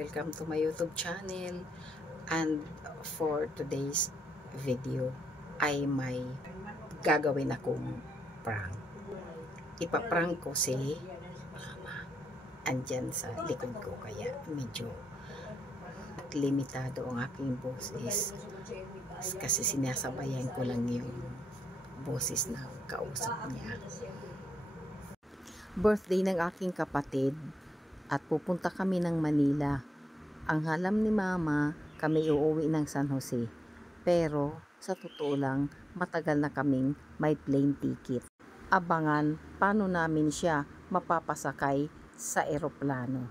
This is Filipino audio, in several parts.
Welcome to my YouTube channel. And for today's video ay may gagawin akong prank. Ipaprank ko si mama. Andyan sa likod ko, kaya medyo limitado ang aking boses kasi sinasabayan ko lang yung boses na kausap niya. Birthday ng aking kapatid at pupunta kami ng Manila. Ang alam ni mama, kami uuwi ng San Jose. Pero sa totoo lang, matagal na kaming may plane ticket. Abangan paano namin siya mapapasakay sa eroplano.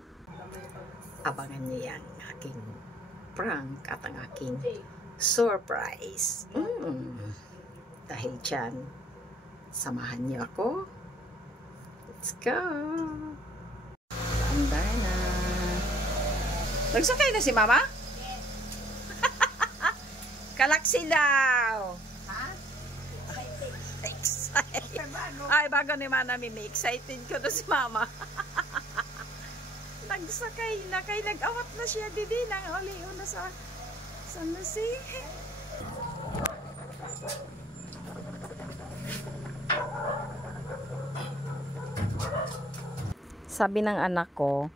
Abangan niyo yan, aking prank at ang aking surprise. Dahil dyan, samahan niyo ako. Let's go! Andar na. Nagsakay na si mama? Yes. Galaxy daw. Ha? Excited. Ay, bago ni Manami, may excited ko na si mama. Nagsakay na, kay nag-awat na siya didi nang uli na sa San Jose. Sabi ng anak ko,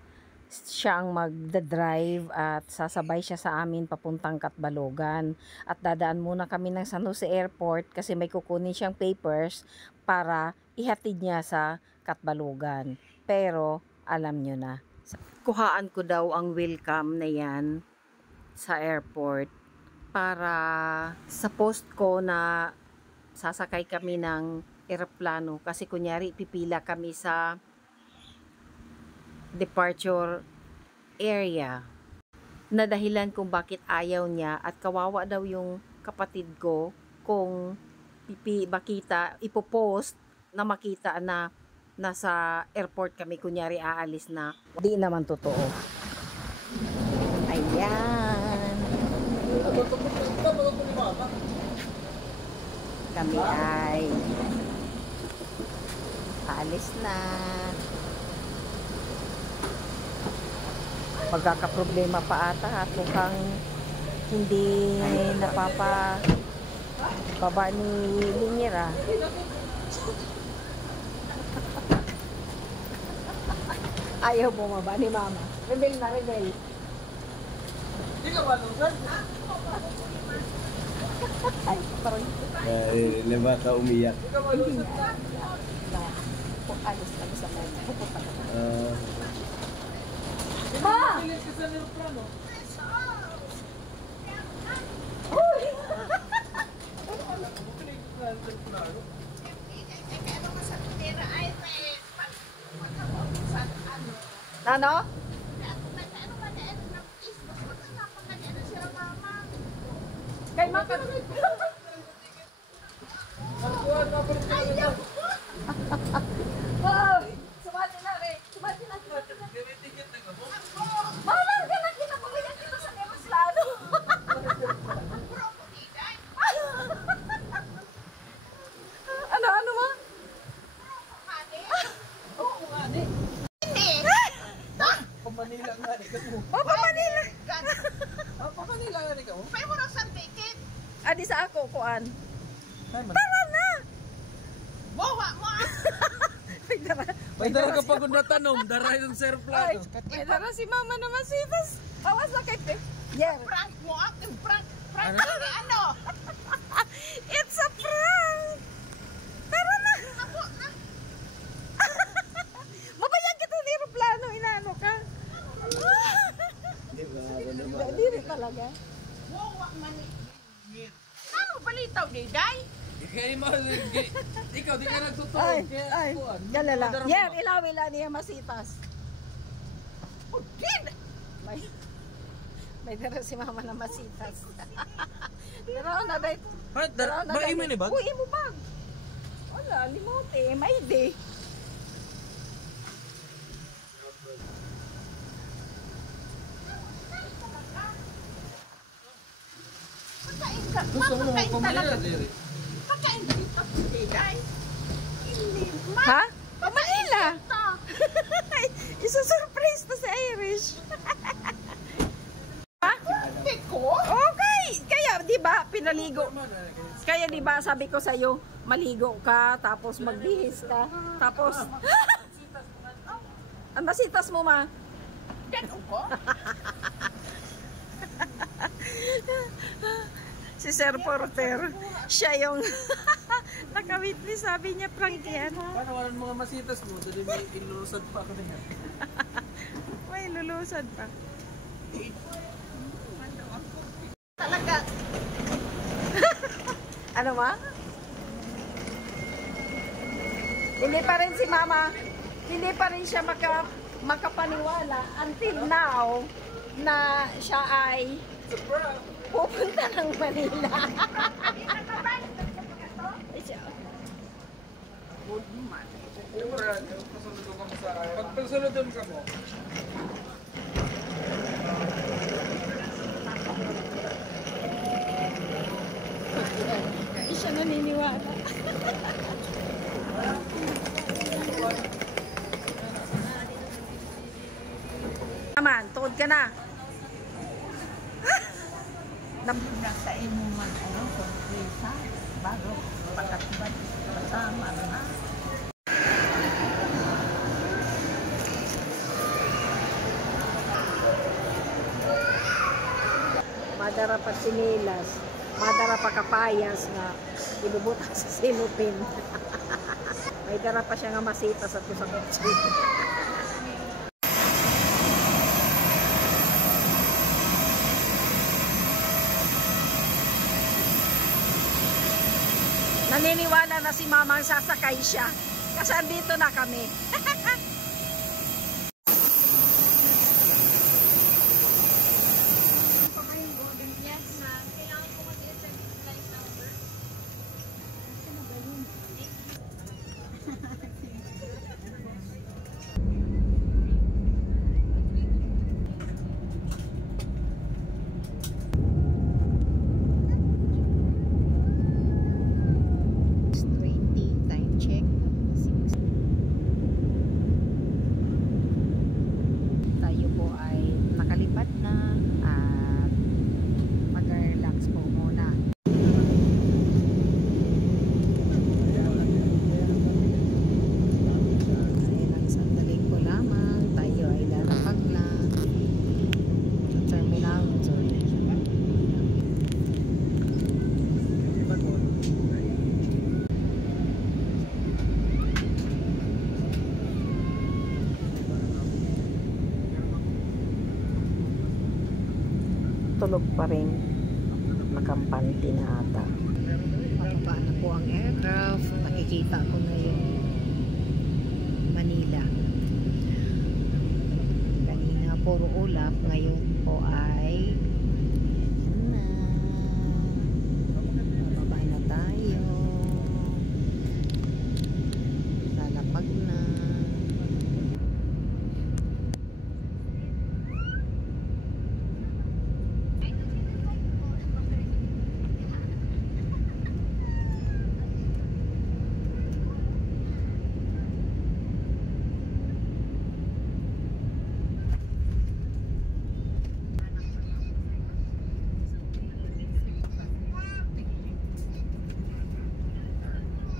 siya ang magdadrive at sasabay siya sa amin papuntang Catbalogan. At dadaan muna kami ng San Jose Airport kasi may kukunin siyang papers para ihatid niya sa Catbalogan. Pero alam nyo na, kuhaan ko daw ang welcome na yan sa airport para sa post ko na sasakay kami ng eroplano kasi kunyari pipila kami sa departure area na dahilan kung bakit ayaw niya at kawawa daw yung kapatid ko kung makita, ipopost na makita na nasa airport kami kunyari aalis na. Di naman totoo. Ayan. Kami ay aalis na. Magkakaproblema pa ata at mukhang hindi baba ni Linyera. Ayaw bumaba ni mama. Rebel na, rebel. Hindi ka ba nung sir? Ay, parang Leba ka umiyak. hindi nga. Kung alis kami sa mga pupunta ka na. Ma! Pilit ka sa aeroplano. Uy! Ano? Kay maka. Ayaw! Hoy! Sumati na rin! Sumati na! Mahal ka na! Kinapabayan kita sa Nemas lalo! Ano mo? Oo nga di. Hindi. Pamanila nga ni ka mo. Papa Manila! Pamanila nga ni ka mo. May mo lang sa ticket. Adi sa ako, kuan. Tara na! Bawa mo ah. May dara ka pagod na tanom. Dara yung sa Ay, aeroplano. may dara si mama na masitas. Awas na kay Pe. Yeah. Prank mo ah. Prank. Prank Ano? ni ano? It's a prank! Tara na! Ako na. Mabayan kita ng aeroplano, inaano ka? Di ba? Ano naman? Hindi rin talaga. Bawa man ni. Ano balitaw ni Day? Kaya mo, ikaw di ka nagtutulog. Ay, Kaya kuhan. galala. Yeah, ilaw-ilaw niya masitas. Udin. May dara si mama na masitas. Dara na dahil. Ha? Ba imo ni bag? Uy, imo bag. Wala, limote. May day. Pagkain ka. Gusto mo Pagkain talaga. pamanila, Derek? Pagkain dito si Day. Ha? Pa Manila. Ito. Isusurprise to si Irish. magkaligo. Kaya di ba sabi ko sa'yo, maligo ka, tapos magbihis ka, tapos... Ang basitas mo, ma? Si Sir Porter, siya yung nakawitness, sabi niya, prank yan. Paano walang mga masitas mo? Dali may ilusad pa ako niya. May lulusad pa. Talaga. Ano ma? Hindi pa rin si mama, hindi pa rin siya makapaniwala until now na siya ay pupunta ng Manila. Pagpasunod ka mo. Hindi siya naniniwala. Naman, tuod ka na. Nasa imo man ano, sorpresa, bago pagkatibad kasama na. Madara pa sinilas, madara pa kapayas na ibubutas sa silupin. May dara pa siya nga masita sa kusang kutsi. Naniniwala na si mama ang sasakay siya. Kasi andito na kami. Tulog pa rin, nakampante na ata. Pababa na po ang aircraft, nakikita ko na yung Manila. Kanina puro ulap, ngayon po ay bababa na tayo, lalapag na.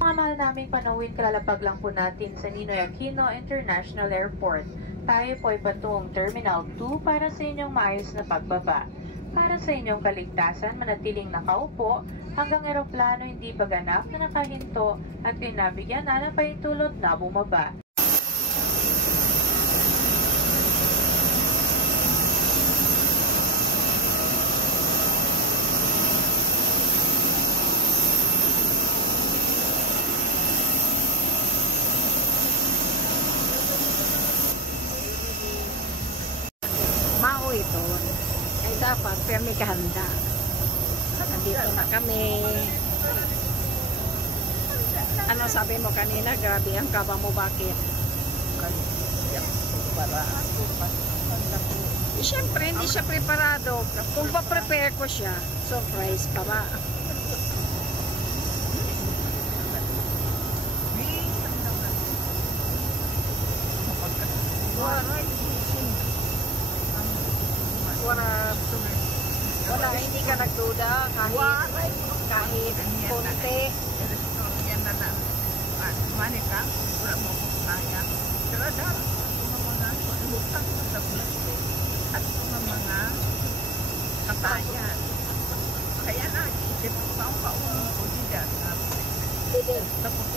Mga mahal naming panawin, kalalapag lang po natin sa Ninoy Aquino International Airport. Tayo po ay patungong Terminal 2 para sa inyong maayos na pagbaba. Para sa inyong kaligtasan, manatiling nakaupo hanggang eroplano hindi paganap na nakahinto at pinabigyan na ng pahintulot na bumaba. Mao ito. Ay dapat, pero may kahanda. Nandito na kami. Ano sabi mo kanina? Grabe ang kaba mo, bakit? Siyempre, hindi siya preparado. Kung pa-prepare ko siya, surprise pa ba? Wala hindi ka nagduda kahit konti. Yan na lang. Manika, wala mo kong kaya. Pero dahil mga lutang sa plastic at mga katayan. Kaya naisip ko pa ang paunin ko dyan. Dede. Tapos,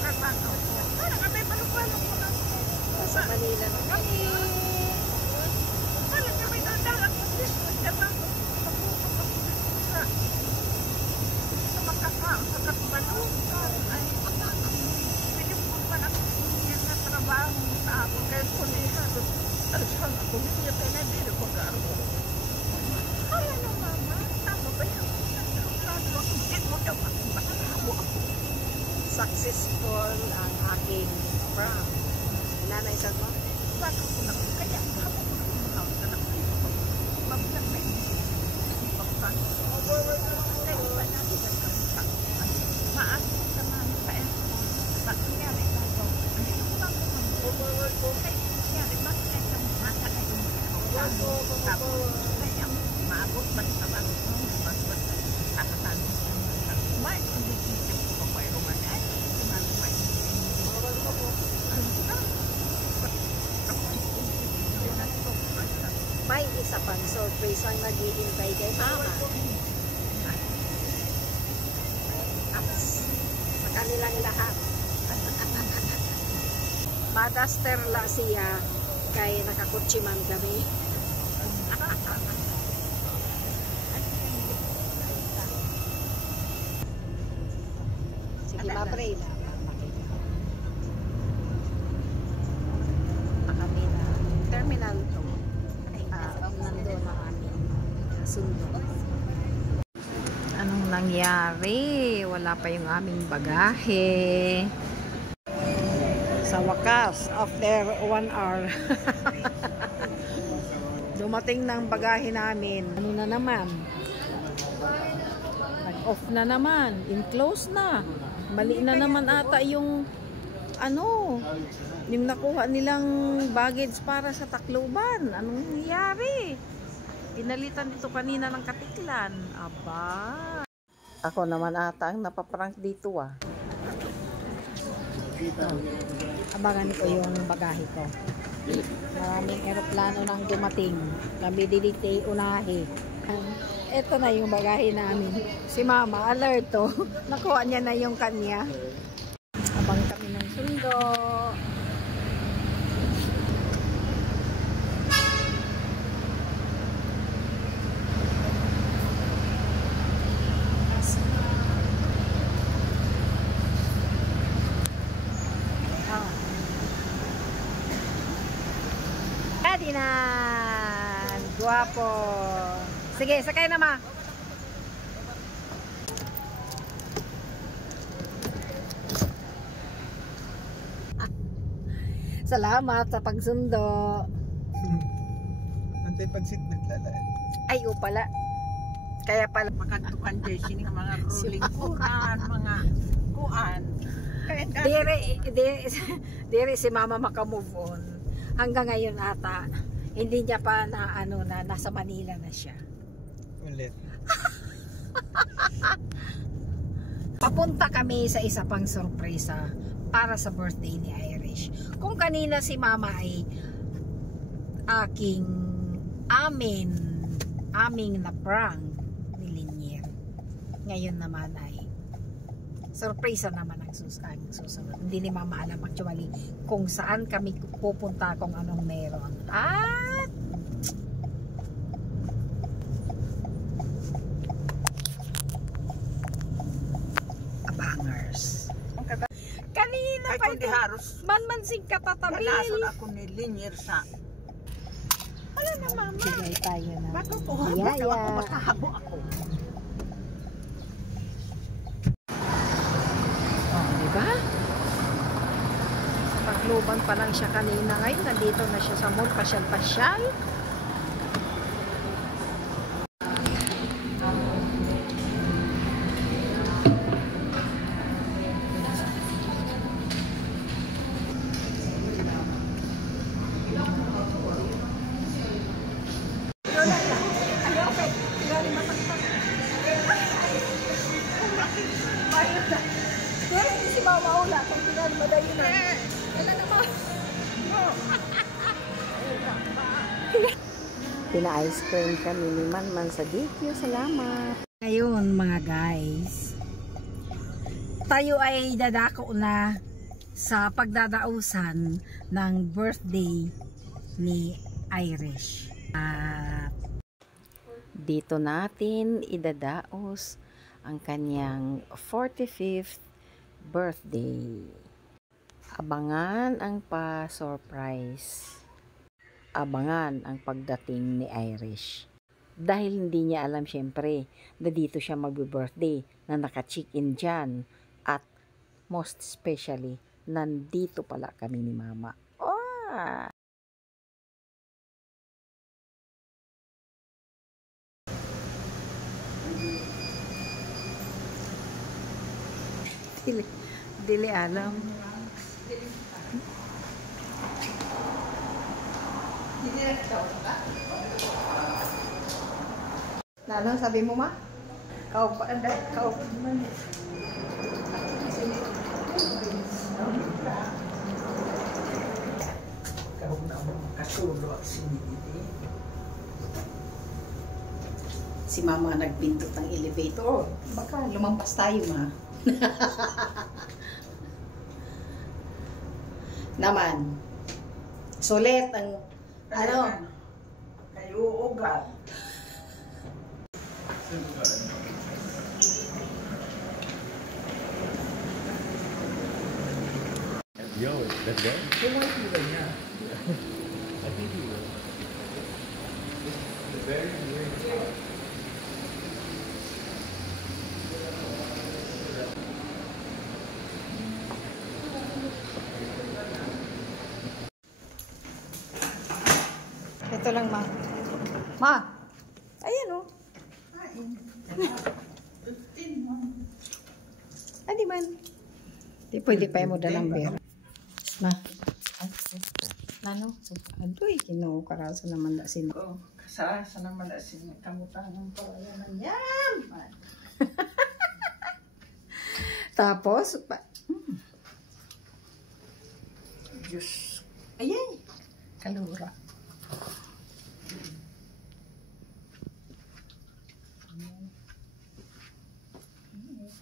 nagmakaw ko. Parang kami palupalo ko na. Sa Manila na kami. Parang kami dadarang yung disco. Diba? Sa makakang, sa katbalong. Ay, pinipun man ako yan na trabaho sa ako. Kaya po niya, alasan ako. Hindi niya pinabili ko garo. Kaya na mama, tama ba yan? Hindi mo daw ako. Bakalawo ako. Successful ang aking prom. Nanay sa mo? Bakit ko na kaya habang ko na mga na mabilang na yun. Pagpapag. Kaya ba natin ang kamusta? Maasok sa mga sa airport. Bakit nangyari na ito? Hindi ko lang overwork ko. Kaya nangyari, bakit na ito mata na yung tapos kaya maabot ba sa bago ko? Bakit kakatan ko may hindi ko pa yung manay. May May isa pang surprise ang naghihintay kay Mama. Sa kanilang lahat. Madaster la siya kay nakakutsiman kami. Sige, ma-pray na. Kami na Terminal 2. Nandun ang aming sundo. Anong nangyari? Wala pa yung aming bagahe. Sa wakas, after 1 hour, dumating ng bagahe namin. Ano na naman? Nag-off na naman. In-close na. Mali na naman ata yung yung nakuha nilang baggage para sa Tacloban. Anong nangyari? Pinalitan dito kanina ng Katiklan. Aba. Ako naman ata ang napaprank dito Abangan ko yung bagahe ko. Maraming eroplano nang dumating. Kami didite unahe. Ito na yung bagahe namin. Si Mama, alerto. Nakuha niya na yung kanya. Abang kami ng sundo. Ferdinand! Guwapo! Sige, sakay na ma! Salamat sa pagsundo. Antay pagsit naglalaan. Ay, pala. Kaya pala. Makatukan dyan sining mga ruling kuran, mga kuan. Kaya Dire si Mama makamove on. Hanggang ngayon ata, hindi niya pa na nasa Manila na siya. Ulit. Papunta kami sa isa pang sorpresa para sa birthday ni Irish. Kung kanina si Mama ay aming na prank ni Linier. Ngayon naman ay sorpresa naman ang susunod. Hindi ni Mama alam actually kung saan kami pupunta, kung anong meron. At abangers. Kanina Ay, pa kundi haros. manmansig katatabil. Nalason ako ni Linier sa... Wala na, Mama. Bigay tayo na. Bago ko, Yaya. ako makahabo ako. Diba? Sa Tacloban pa lang siya kanina, ngayon nandito na siya sa mall, pasyal-pasyal. Pina-ice cream kami ni Manman sa DQ. Salamat. Ngayon mga guys, tayo ay dadako na sa pagdadausan ng birthday ni Irish. Dito natin idadaos ang kanyang 45th birthday. Abangan ang pa-surprise. Abangan ang pagdating ni Irish. Dahil hindi niya alam syempre na dito siya magbe-birthday, na naka-check-in dyan. At most especially, nandito pala kami ni Mama. Oh! Dili alam. Ano sabi mo, Ma? Kau pa anda, kau man. Kau na mo kasulo sinigiti. Si Mama nagpindot ng elevator. Baka lumampas tayo, Ma. Naman. Sulit ang ano? Kayo ugat. Yo, let's go. Kung may kulay niya. I think he will. It's very, very hot. Ito lang, Ma. Ma! Ayan, oh. Adi man. Di pwede pa mo dalang beer. Ma. Ano? Adoy, kinoo karasa naman na sino. Oh, kasasa naman na kamutan ng palayanan yan. Tapos, Diyos. ayan. Kalura.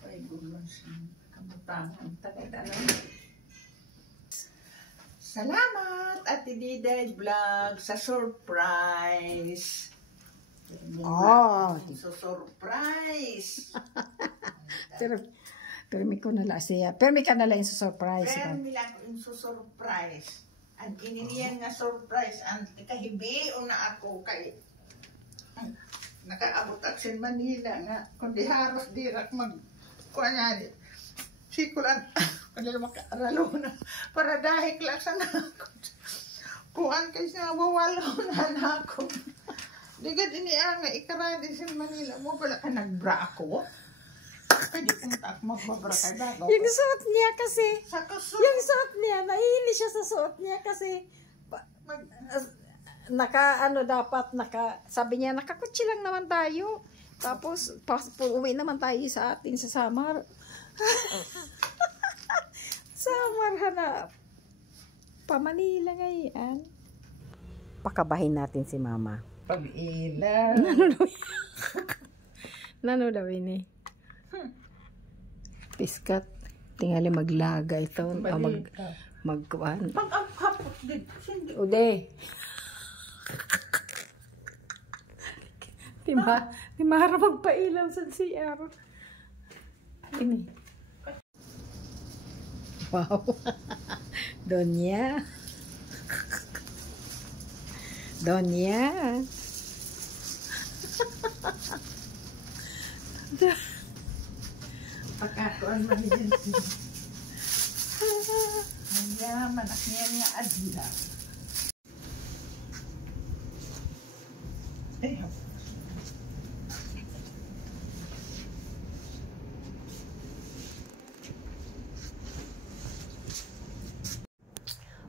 Ay, gulo siya. Kamutan ang tagay-tanan. Salamat, Ate Diday Vlog, sa surprise. Oh. So, surprise. Pero may ko nala siya. Pero may ka nala yung surprise. Pero nila ko yung surprise. Ang ininiyan nga surprise, ang kahibi na ako kay nakaabot ako sa Manila nga, kundi haros dirak kuanyari. Sikulan, kundi makaaralo na, para dahil lang ako. Kuan kay siya, wawalo na ako. Digad iniya nga, ikaradi sa Manila mo, wala ka nagbra ako. Pwede punta ako magbabra kay bago. Yung suot niya kasi. Sa kusog. Yung suot niya, nahihilig siya sa suot niya kasi sabi niya, nakakutsi lang naman tayo. Tapos, uwi naman tayo sa atin sa Samar. Samar, hanap. Pa-Manila ngayon. Pakabahin natin si Mama. Pag-ilaw. Nano daw ini? Piskat. Tingali maglaga ito. Magkuhan. Pag-hapot din. Ude. Timara magpailaw sa CR. Ini. Wow. Donya. Donya. Pagkakuan man din. Ang yaman, aknya niya adila. Ay,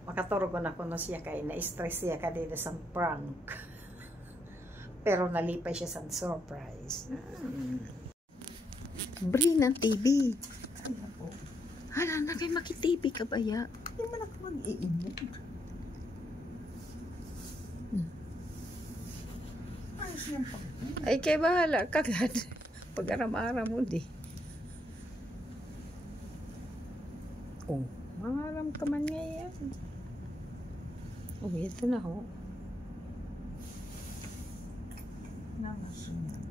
Makaturugon ako no siya kay na-stress siya ka dito sa prank. Pero nalipay siya sa surprise. Bri ng TV. Hala, na kayo maki-TV ka ba ya? hindi man ako mag-iimod. Ayos yan pag. Ay, kay bahala kagad. Pag-aram-aram mo di. Oh, mangaram ka man ngayon. Oh, ito na ho. Namasunod.